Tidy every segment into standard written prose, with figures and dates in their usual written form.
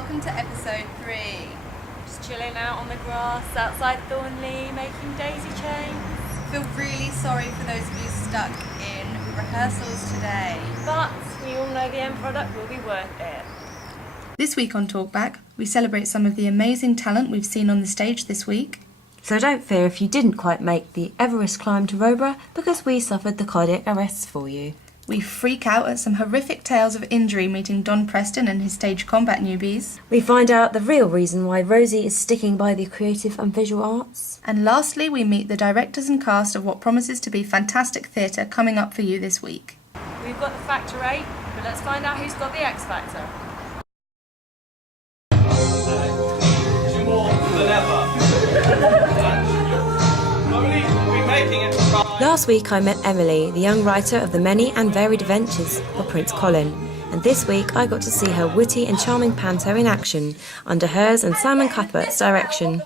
welcome to episode 3. Just chilling out on the grass outside Thornley, making daisy chains. Feel really sorry for those of you stuck in rehearsals today. But we all know the end product will be worth it. This week on Talkback, we celebrate some of the amazing talent we've seen on the stage this week. So don't fear if you didn't quite make the Everest climb to Roborough, because we suffered the cardiac arrests for you. We freak out at some horrific tales of injury meeting Don Preston and his stage combat newbies. We find out the real reason why Rosie is sticking by the creative and visual arts. And lastly, we meet the directors and cast of what promises to be fantastic theatre coming up for you this week. We've got the Factor 8, but let's find out who's got the X Factor. More than ever. Only we're making it right. Last week I met Emily, the young writer of the many and varied adventures of Prince Colin. And this week I got to see her witty and charming panto in action, under hers and Simon Cuthbert's direction.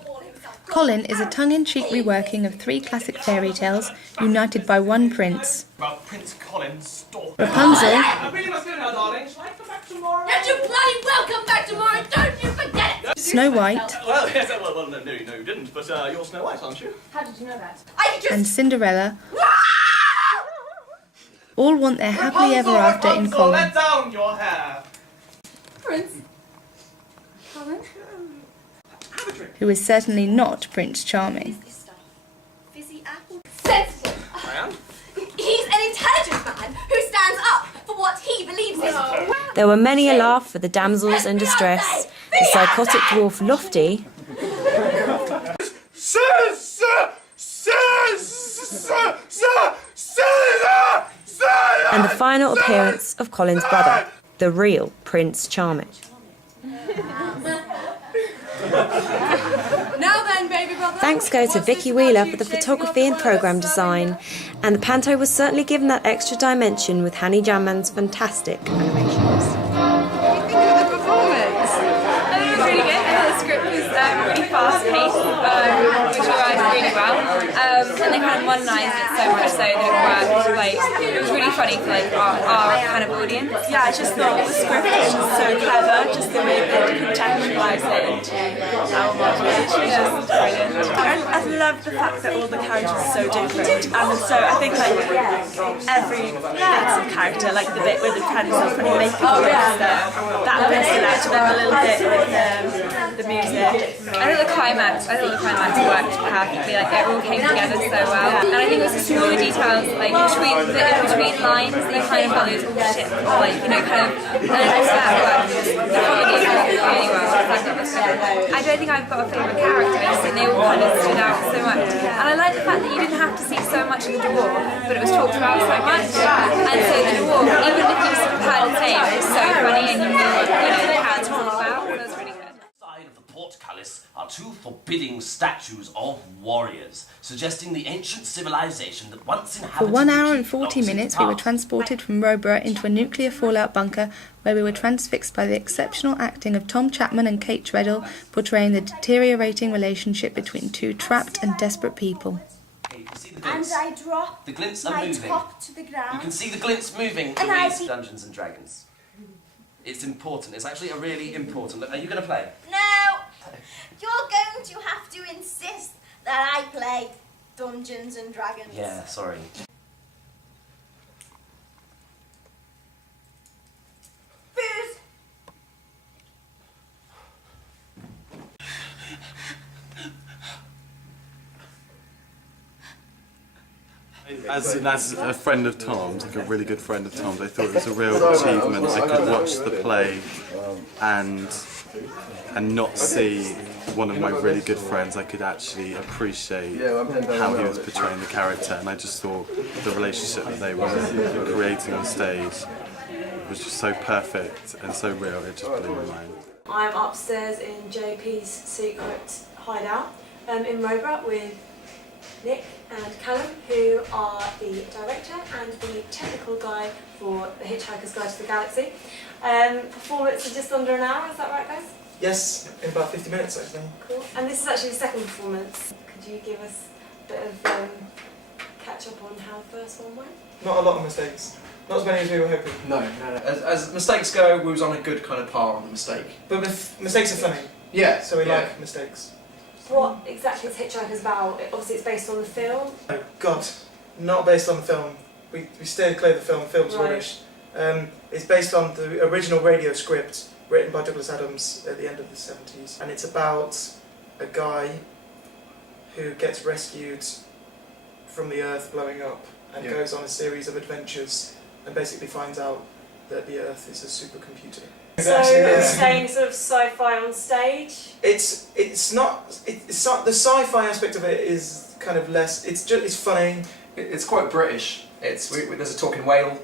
Colin is a tongue-in-cheek reworking of 3 classic fairy tales, united by one prince. Well, Prince Colin stalked. Rapunzel, I really must go now, darling. Shall I come back tomorrow? And you bloody well come back tomorrow, don't you forget it! Snow White, Well, yes, well, no, you didn't. But you're Snow White, aren't you? How did you know that? I just... and Cinderella all want their happily ever after in Rapunzel, Colin. let down your hair. Prince. Colin? Have a drink. Who is certainly not Prince Charming. This stuff. Fizzy apple. Sensitive. I am. He's an intelligent man who stands up for what he believes in. There were many a laugh for the damsels in distress, the psychotic dwarf Lofty, and the final appearance of Colin's brother, the real Prince Charming. Now then, baby brother. Thanks go to Vicky Wheeler for the photography and programme design, and the panto was certainly given that extra dimension with Hanny Jamman's fantastic animations. What do you think of the performance? I think it was really good. I thought the script was really fast-paced, which arrived really well. And they kind of modernised it so much so that it worked. Like, it was really funny for like our kind of audience. Yeah, I just thought the script was just so clever, just the way they contextualised it into our language. It's just brilliant. I love the fact that all the characters are so different, and so I think like every bit's of character, like the bit with the pencils and the makeup that bit stood out to them a little bit with the music. I thought the climax worked perfectly. Like it all came together so well. And I think it was the smaller details, like between lines, that you kind of got those shit, like kind of. And also that worked. The comedy worked really well. I don't think I've got a favourite character. I just think they all kind of stood out so much. And I like the fact that you didn't have to see so much of the dwarf, but it was talked about so much. And so the dwarf, even if you heard his name, it was so funny and you knew how to talk about. It was really good. Side of the portcullis are 2 forbidding statues of warriors, suggesting the ancient civilization that once inhabited. For 1 hour the and 40 keep of minutes, the we were past. transported from Roborough into a nuclear fallout bunker where we were transfixed by the exceptional acting of Tom Chapman and Kate Treadle, portraying the deteriorating relationship between 2 trapped and desperate people. Okay, you can see the And glints. I drop The glints are my moving. top to the You ground. can see the glints moving in And I these see- Dungeons and Dragons. It's important. It's actually a really important. Are you going to play? No! You're going to have to insist that I play Dungeons and Dragons. Yeah, sorry. Booze! As a friend of Tom's, like a really good friend of Tom's, I thought it was a real achievement. I could watch the play and not see one of my really good friends. I could actually appreciate how he was portraying the character, and I just thought the relationship that they were creating on stage was just so perfect and so real. It just blew my mind. I'm upstairs in JP's secret hideout in Roborough with Nick and Callum, who are the director and the technical guy for The Hitchhiker's Guide to the Galaxy. Performance is just under an hour, is that right guys? Yes, in about 50 minutes actually. Cool. And this is actually the second performance. Could you give us a bit of catch up on how the first one went? Not a lot of mistakes. Not as many as we were hoping. No. As mistakes go, we was on a good kind of par on the mistake. But mistakes are funny. Yeah. So we like mistakes. What exactly is Hitchhiker's about? Obviously, it's based on the film. Oh God, not based on the film. We steered clear of the film. The film's rubbish. It's based on the original radio script written by Douglas Adams at the end of the 70s, and it's about a guy who gets rescued from the Earth blowing up and goes on a series of adventures and basically finds out that the Earth is a supercomputer. So saying sort of sci-fi on stage. It's not the sci-fi aspect of it is kind of less. It's funny. It's quite British. There's a talking whale,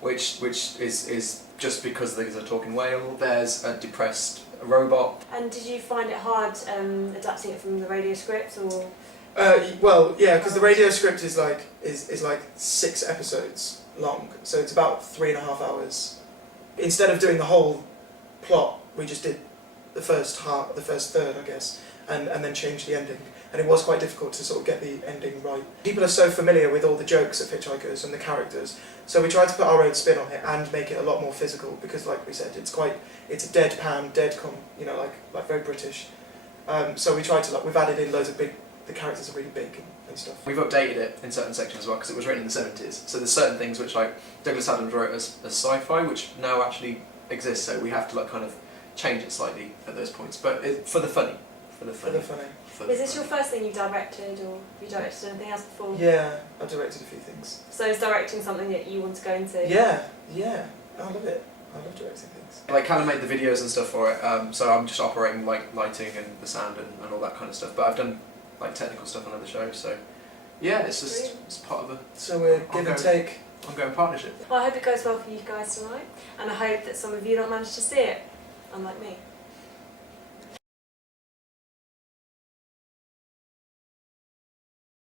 which is just because there's a talking whale. There's a depressed robot. And did you find it hard adapting it from the radio script, or? Well, yeah, because the radio script is like 6 episodes long, so it's about 3.5 hours. Instead of doing the whole plot, we just did the first third, I guess, and then changed the ending. And it was quite difficult to sort of get the ending right. People are so familiar with all the jokes of Hitchhikers and the characters, so we tried to put our own spin on it and make it a lot more physical, because like we said, it's a deadpan, like very British. So we tried to we've added in loads of the characters are really big and stuff. We've updated it in certain sections as well, because it was written in the 70s. So there's certain things which like Douglas Adams wrote as sci-fi, which now actually exist, so we have to kind of change it slightly at those points. But for the funny. Is this your first thing you've directed, or have you directed anything else before? Yeah, I've directed a few things. So is directing something that you want to go into? Yeah, I love it. I love directing things. Like Callum made the videos and stuff for it, so I'm just operating like lighting and the sound and all that kind of stuff. But I've done like technical stuff on other shows, so yeah, it's part of a. So we're give and take. Ongoing partnership. Well, I hope it goes well for you guys tonight, and I hope that some of you don't manage to see it, unlike me.